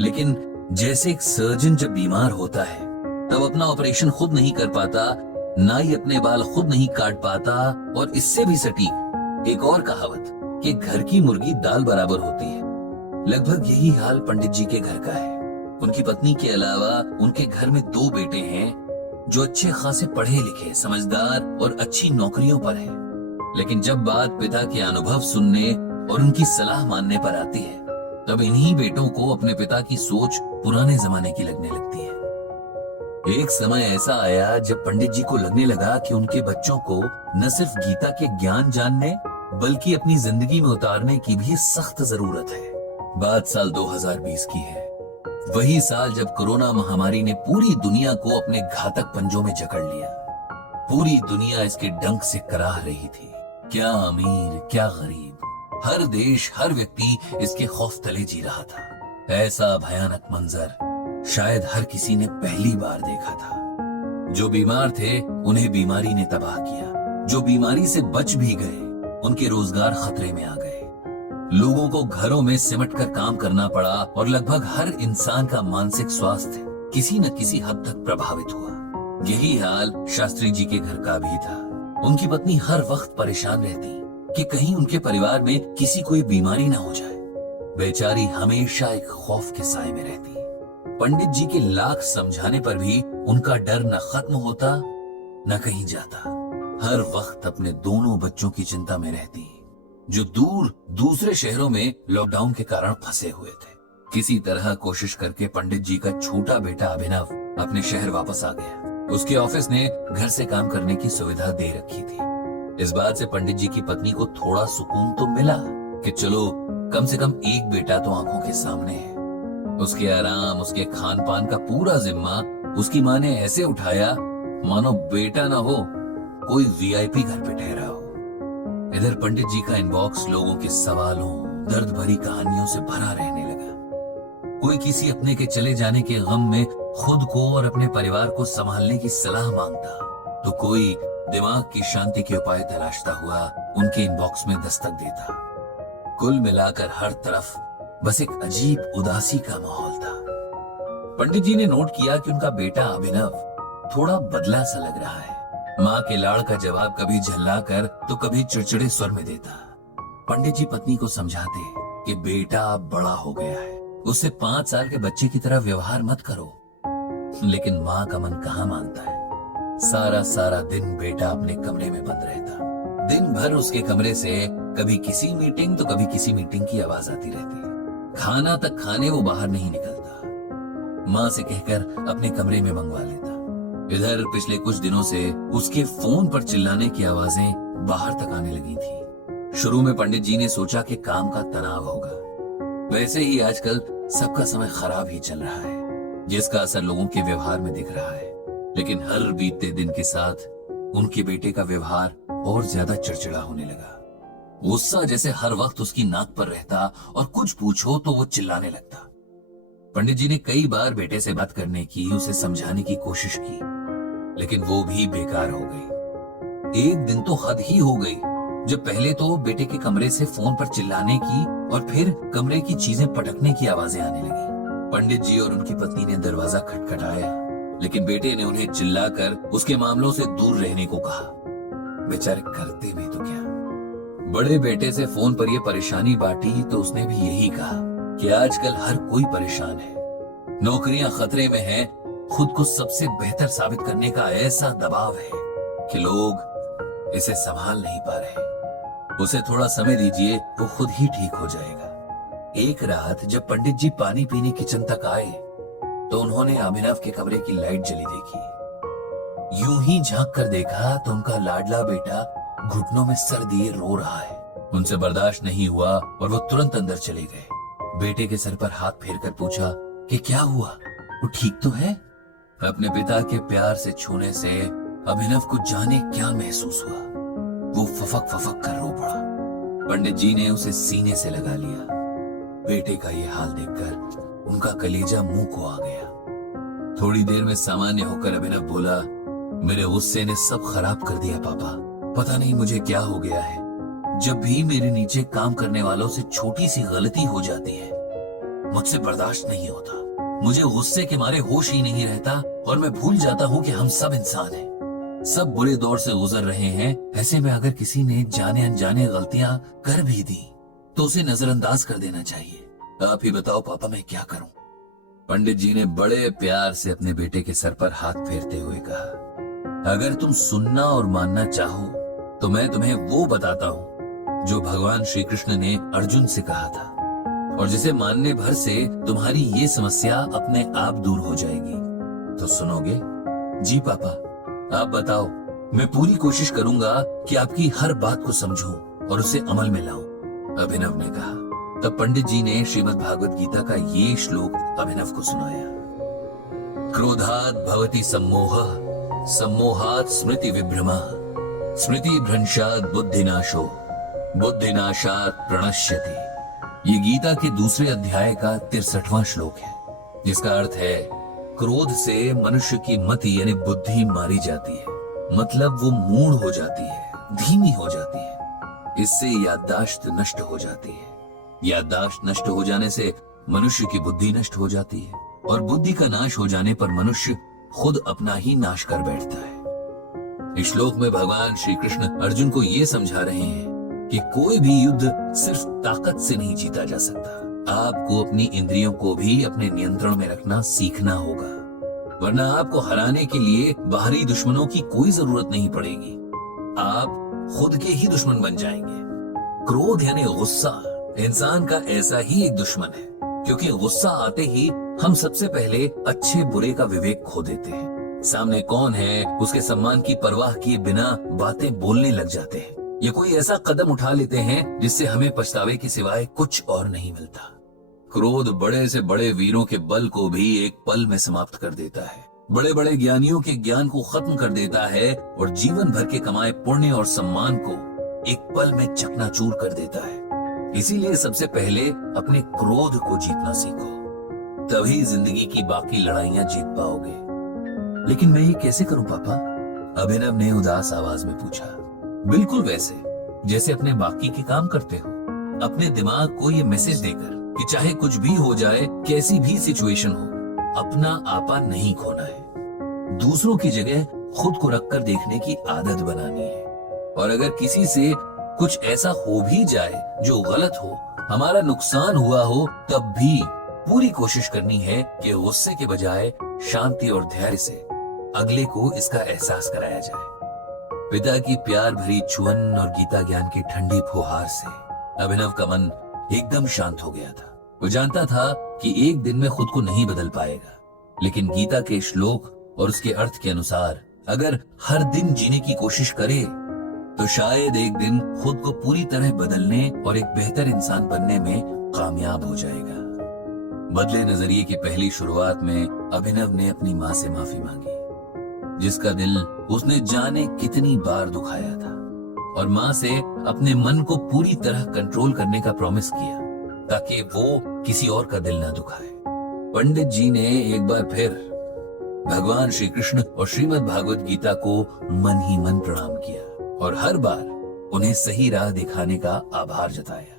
लेकिन जैसे एक सर्जन जब बीमार होता है तब अपना ऑपरेशन खुद नहीं कर पाता, ना ही अपने बाल खुद नहीं काट पाता, और इससे भी सटीक एक और कहावत कि घर की मुर्गी दाल बराबर होती है, लगभग यही हाल पंडित जी के घर का है। उनकी पत्नी के अलावा उनके घर में 2 बेटे हैं जो अच्छे खासे पढ़े लिखे, समझदार और अच्छी नौकरियों पर हैं। लेकिन जब बात पिता के अनुभव सुनने और उनकी सलाह मानने पर आती है तब इन्हीं बेटों को अपने पिता की सोच पुराने जमाने की लगने लगती है। एक समय ऐसा आया जब पंडित जी को लगने लगा कि उनके बच्चों को न सिर्फ गीता के ज्ञान जानने बल्कि अपनी जिंदगी में उतारने की भी सख्त जरूरत है। बात साल 2020 की है, वही साल जब कोरोना महामारी ने पूरी दुनिया को अपने घातक पंजों में जकड़ लिया। पूरी दुनिया इसके डंक से कराह रही थी, क्या अमीर क्या गरीब, हर देश हर व्यक्ति इसके खौफ तले जी रहा था। ऐसा भयानक मंजर शायद हर किसी ने पहली बार देखा था। जो बीमार थे उन्हें बीमारी ने तबाह किया, जो बीमारी से बच भी गए उनके रोजगार खतरे में आ गए। लोगों को घरों में सिमट कर काम करना पड़ा और लगभग हर इंसान का मानसिक स्वास्थ्य किसी न किसी हद तक प्रभावित हुआ। यही हाल शास्त्री जी के घर का भी था। उनकी पत्नी हर वक्त परेशान रहती कि कहीं उनके परिवार में किसी कोई बीमारी ना हो जाए। बेचारी हमेशा एक खौफ के साए में रहती। पंडित जी के लाख समझाने पर भी उनका डर न खत्म होता न कहीं जाता। हर वक्त अपने दोनों बच्चों की चिंता में रहती जो दूर दूसरे शहरों में लॉकडाउन के कारण फंसे हुए थे। किसी तरह कोशिश करके पंडित जी का छोटा बेटा अभिनव अपने शहर वापस आ गया। उसके ऑफिस ने घर से काम करने की सुविधा दे रखी थी। इस बात से पंडित जी की पत्नी को थोड़ा सुकून तो मिला कि चलो कम से कम एक बेटा तो आंखों के सामने है। उसके आराम उसके खान पान का पूरा जिम्मा उसकी माँ ने ऐसे उठाया मानो बेटा ना हो कोई वीआईपी घर पे ठहरा हो। इधर पंडित जी का इनबॉक्स लोगों के सवालों दर्द भरी कहानियों से भरा रहने लगा। कोई किसी अपने के चले जाने के गम में खुद को और अपने परिवार को संभालने की सलाह मांगता, तो कोई दिमाग की शांति के उपाय तलाशता हुआ उनके इनबॉक्स में दस्तक देता। कुल मिलाकर हर तरफ बस एक अजीब उदासी का माहौल था। पंडित जी ने नोट किया कि उनका बेटा अभिनव थोड़ा बदला सा लग रहा है। माँ के लाड़ का जवाब कभी झल्लाकर तो कभी चिड़चिड़े स्वर में देता। पंडित जी पत्नी को समझाते कि बेटा अब बड़ा हो गया है, उससे 5 साल के बच्चे की तरह व्यवहार मत करो। लेकिन माँ का मन कहाँ मानता है। सारा सारा दिन बेटा अपने कमरे में बंद रहता। दिन भर उसके कमरे से कभी किसी मीटिंग तो कभी किसी मीटिंग की आवाज आती रहती। खाना तक खाने वो बाहर नहीं निकलता। माँ से कहकर अपने कमरे में मंगवा लेता। इधर पिछले कुछ दिनों से उसके फोन पर चिल्लाने की आवाजें बाहर तक आने लगी थी। शुरू में पंडित जी ने सोचा कि काम का तनाव होगा। वैसे ही आजकल सबका समय खराब ही चल रहा है, जिसका असर लोगों के व्यवहार में दिख रहा है। लेकिन हर बीतते दिन के साथ उनके बेटे का व्यवहार और ज्यादा चिड़चिड़ा होने लगा। गुस्सा जैसे हर वक्त उसकी नाक पर रहता और कुछ पूछो तो वो चिल्लाने लगता। पंडित जी ने कई बार बेटे से बात करने की, उसे समझाने की कोशिश की, लेकिन वो भी बेकार हो गई। एक दिन तो हद ही हो गई जब पहले तो बेटे के कमरे से फोन पर चिल्लाने की और फिर कमरे की चीजें पटकने की आवाजें आने लगी। पंडित जी और उनकी पत्नी ने दरवाजा खटखटाया, लेकिन बेटे ने उन्हें चिल्लाकर उसके मामलों से दूर रहने को कहा। बेचारे करते भी तो क्या। बड़े बेटे से फोन पर यह परेशानी बांटी तो उसने भी यही कहा कि आजकल हर कोई परेशान है, नौकरियां खतरे में हैं, खुद को सबसे बेहतर साबित करने का ऐसा दबाव है कि लोग इसे संभाल नहीं पा रहे। उसे थोड़ा समय दीजिए, वो खुद ही ठीक हो जाएगा। एक रात जब पंडित जी पानी पीने किचन तक आए तो उन्होंने अभिनव के कमरे की लाइट जली देखी। यूं ही झांक कर देखा तो उनका लाडला बेटा घुटनों में सर दिए रो रहा है। उनसे बर्दाश्त नहीं हुआ और वो तुरंत अंदर चले गए। बेटे के सर पर हाथ फेरकर पूछा कि क्या हुआ, वो ठीक तो है? अपने पिता के प्यार से छूने से अभिनव को जाने क्या महसूस हुआ। वो फफक फफक कर रो पड़ा। पंडित जी ने उसे सीने से लगा लिया। बेटे का ये हाल देखकर उनका कलेजा मुंह को आ गया। थोड़ी देर में सामान्य होकर अभिनव बोला, मेरे गुस्से ने सब खराब कर दिया पापा, पता नहीं मुझे क्या हो गया है। जब भी मेरे नीचे काम करने वालों से छोटी सी गलती हो जाती है मुझसे बर्दाश्त नहीं होता। मुझे गुस्से के मारे होश ही नहीं रहता और मैं भूल जाता हूँ कि हम सब इंसान हैं। सब बुरे दौर से गुजर रहे हैं। ऐसे में अगर किसी ने जाने अनजाने गलतियां कर भी दी तो उसे नजरअंदाज कर देना चाहिए। आप ही बताओ पापा, मैं क्या करूं? पंडित जी ने बड़े प्यार से अपने बेटे के सर पर हाथ फेरते हुए कहा, अगर तुम सुनना और मानना चाहो तो मैं तुम्हें वो बताता हूँ जो भगवान श्री कृष्ण ने अर्जुन से कहा था, और जिसे मानने भर से तुम्हारी ये समस्या अपने आप दूर हो जाएगी। तो सुनोगे? जी पापा, आप बताओ। मैं पूरी कोशिश करूंगा कि आपकी हर बात को समझूं और उसे अमल में लाऊं, अभिनव ने कहा। तब पंडित जी ने श्रीमद् भागवत गीता का ये श्लोक अभिनव को सुनाया। क्रोधात् भवति सम्मोहः, सम्मोहात् स्मृति विभ्रमः, स्मृति भ्रंशात् बुद्धिनाशो, बुद्धिनाशात् प्रणश्यति। ये गीता के दूसरे अध्याय का 63वां श्लोक है, जिसका अर्थ है क्रोध से मनुष्य की मति यानी बुद्धि मारी जाती है, मतलब वो मूढ़ हो जाती है, धीमी हो जाती है। इससे याददाश्त नष्ट हो जाती है। याददाश्त नष्ट हो जाने से मनुष्य की बुद्धि नष्ट हो जाती है, और बुद्धि का नाश हो जाने पर मनुष्य खुद अपना ही नाश कर बैठता है। इस श्लोक में भगवान श्री कृष्ण अर्जुन को ये समझा रहे हैं कि कोई भी युद्ध सिर्फ ताकत से नहीं जीता जा सकता। आपको अपनी इंद्रियों को भी अपने नियंत्रण में रखना सीखना होगा, वरना आपको हराने के लिए बाहरी दुश्मनों की कोई जरूरत नहीं पड़ेगी। आप खुद के ही दुश्मन बन जाएंगे। क्रोध यानी गुस्सा इंसान का ऐसा ही एक दुश्मन है, क्योंकि गुस्सा आते ही हम सबसे पहले अच्छे बुरे का विवेक खो देते हैं। सामने कौन है उसके सम्मान की परवाह किए बिना बातें बोलने लग जाते हैं, ये कोई ऐसा कदम उठा लेते हैं जिससे हमें पछतावे के सिवाय कुछ और नहीं मिलता। क्रोध बड़े से बड़े वीरों के बल को भी एक पल में समाप्त कर देता है, बड़े बड़े ज्ञानियों के ज्ञान को खत्म कर देता है, और जीवन भर के कमाए पुण्य और सम्मान को एक पल में चकनाचूर कर देता है। इसीलिए सबसे पहले अपने क्रोध को जीतना सीखो, तभी जिंदगी की बाकी लड़ाइयां जीत पाओगे। लेकिन मैं ये कैसे करूं पापा? अभिनव ने उदास आवाज में पूछा। बिल्कुल वैसे जैसे अपने बाकी के काम करते हो, अपने दिमाग को ये मैसेज देकर कि चाहे कुछ भी हो जाए, कैसी भी सिचुएशन हो, अपना आपा नहीं खोना है। दूसरों की जगह खुद को रखकर देखने की आदत बनानी है, और अगर किसी से कुछ ऐसा हो भी जाए जो गलत हो, हमारा नुकसान हुआ हो, तब भी पूरी कोशिश करनी है कि गुस्से के बजाय शांति और धैर्य से अगले को इसका एहसास कराया जाए। पिता की प्यार भरी छुअन और गीता ज्ञान की ठंडी फुहार से अभिनव का मन एकदम शांत हो गया था। वो जानता था कि एक दिन में खुद को नहीं बदल पाएगा, लेकिन गीता के श्लोक और उसके अर्थ के अनुसार अगर हर दिन जीने की कोशिश करे तो शायद एक दिन खुद को पूरी तरह बदलने और एक बेहतर इंसान बनने में कामयाब हो जाएगा। बदले नजरिए की पहली शुरुआत में अभिनव ने अपनी माँ से माफी मांगी, जिसका दिल उसने जाने कितनी बार दुखाया था, और माँ से अपने मन को पूरी तरह कंट्रोल करने का प्रॉमिस किया ताकि वो किसी और का दिल ना दुखाए। पंडित जी ने एक बार फिर भगवान श्री कृष्ण और श्रीमद् भागवत गीता को मन ही मन प्रणाम किया, और हर बार उन्हें सही राह दिखाने का आभार जताया।